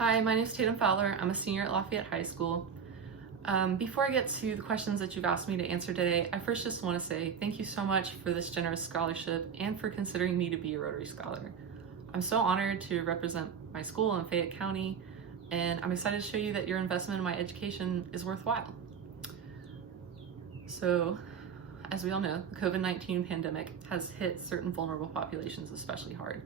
Hi, my name is Tatum Fowler. I'm a senior at Lafayette High School. Before I get to the questions that you've asked me to answer today, I first just want to say thank you so much for this generous scholarship and for considering me to be a Rotary Scholar. I'm so honored to represent my school in Fayette County, and I'm excited to show you that your investment in my education is worthwhile. So, as we all know, the COVID-19 pandemic has hit certain vulnerable populations especially hard.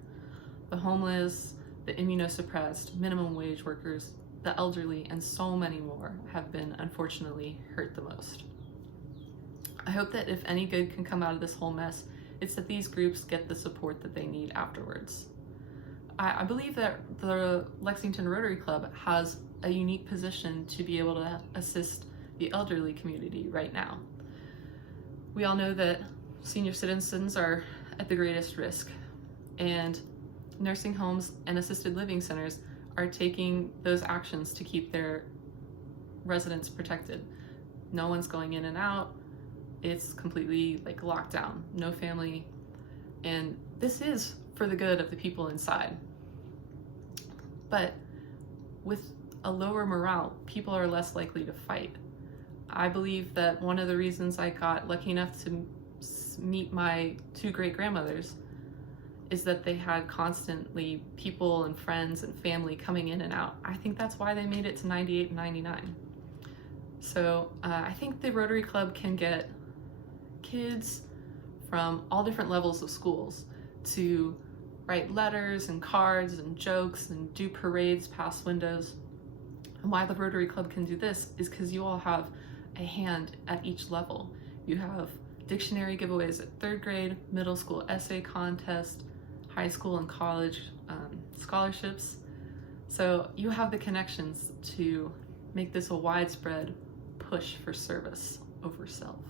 The homeless, the immunosuppressed, minimum wage workers, the elderly, and so many more have been unfortunately hurt the most. I hope that if any good can come out of this whole mess, it's that these groups get the support that they need afterwards. I believe that the Lexington Rotary Club has a unique position to be able to assist the elderly community right now. We all know that senior citizens are at the greatest risk, and nursing homes and assisted living centers are taking those actions to keep their residents protected. No one's going in and out. It's completely like locked down, no family. And this is for the good of the people inside. But with a lower morale, people are less likely to fight. I believe that one of the reasons I got lucky enough to meet my two great-grandmothers is that they had constantly people and friends and family coming in and out. I think that's why they made it to 98 and 99. So I think the Rotary Club can get kids from all different levels of schools to write letters and cards and jokes and do parades past windows. And why the Rotary Club can do this is because you all have a hand at each level. You have dictionary giveaways at 3rd grade, middle school essay contest, high school and college scholarships. So you have the connections to make this a widespread push for service over self.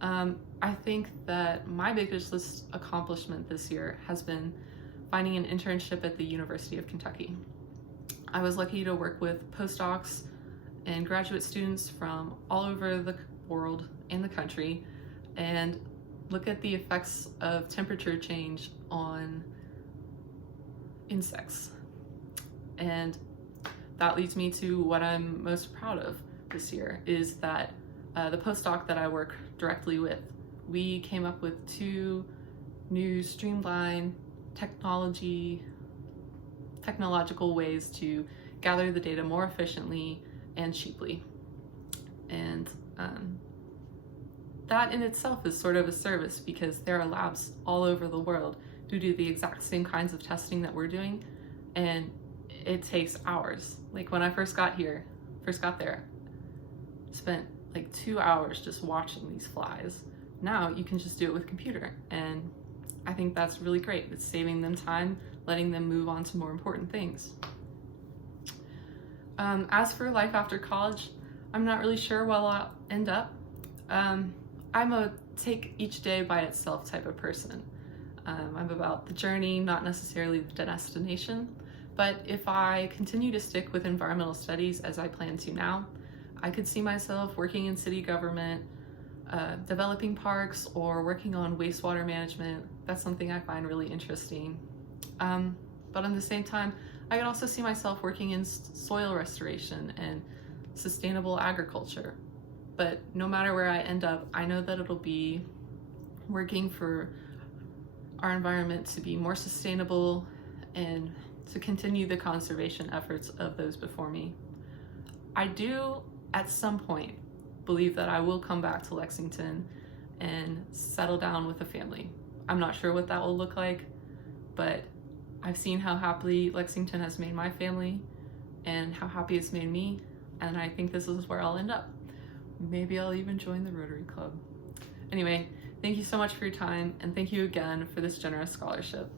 I think that my biggest accomplishment this year has been finding an internship at the University of Kentucky. I was lucky to work with postdocs and graduate students from all over the world and the country and look at the effects of temperature change on insects. And that leads me to what I'm most proud of this year is that the postdoc that I work directly with, we came up with 2 new streamlined technological ways to gather the data more efficiently and cheaply. And that in itself is sort of a service because there are labs all over the world who do the exact same kinds of testing that we're doing, and it takes hours. Like when I first got there, spent like 2 hours just watching these flies. Now you can just do it with computer, and I think that's really great. It's saving them time, letting them move on to more important things. As for life after college, I'm not really sure where I'll end up. I'm a take each day by itself type of person. I'm about the journey, not necessarily the destination. But if I continue to stick with environmental studies as I plan to now, I could see myself working in city government, developing parks, or working on wastewater management. That's something I find really interesting. But at the same time, I could also see myself working in soil restoration and sustainable agriculture. But no matter where I end up, I know that it'll be working for our environment to be more sustainable and to continue the conservation efforts of those before me. I do, at some point, believe that I will come back to Lexington and settle down with a family. I'm not sure what that will look like, but I've seen how happily Lexington has made my family and how happy it's made me, and I think this is where I'll end up. Maybe I'll even join the Rotary Club. Anyway, thank you so much for your time, and thank you again for this generous scholarship.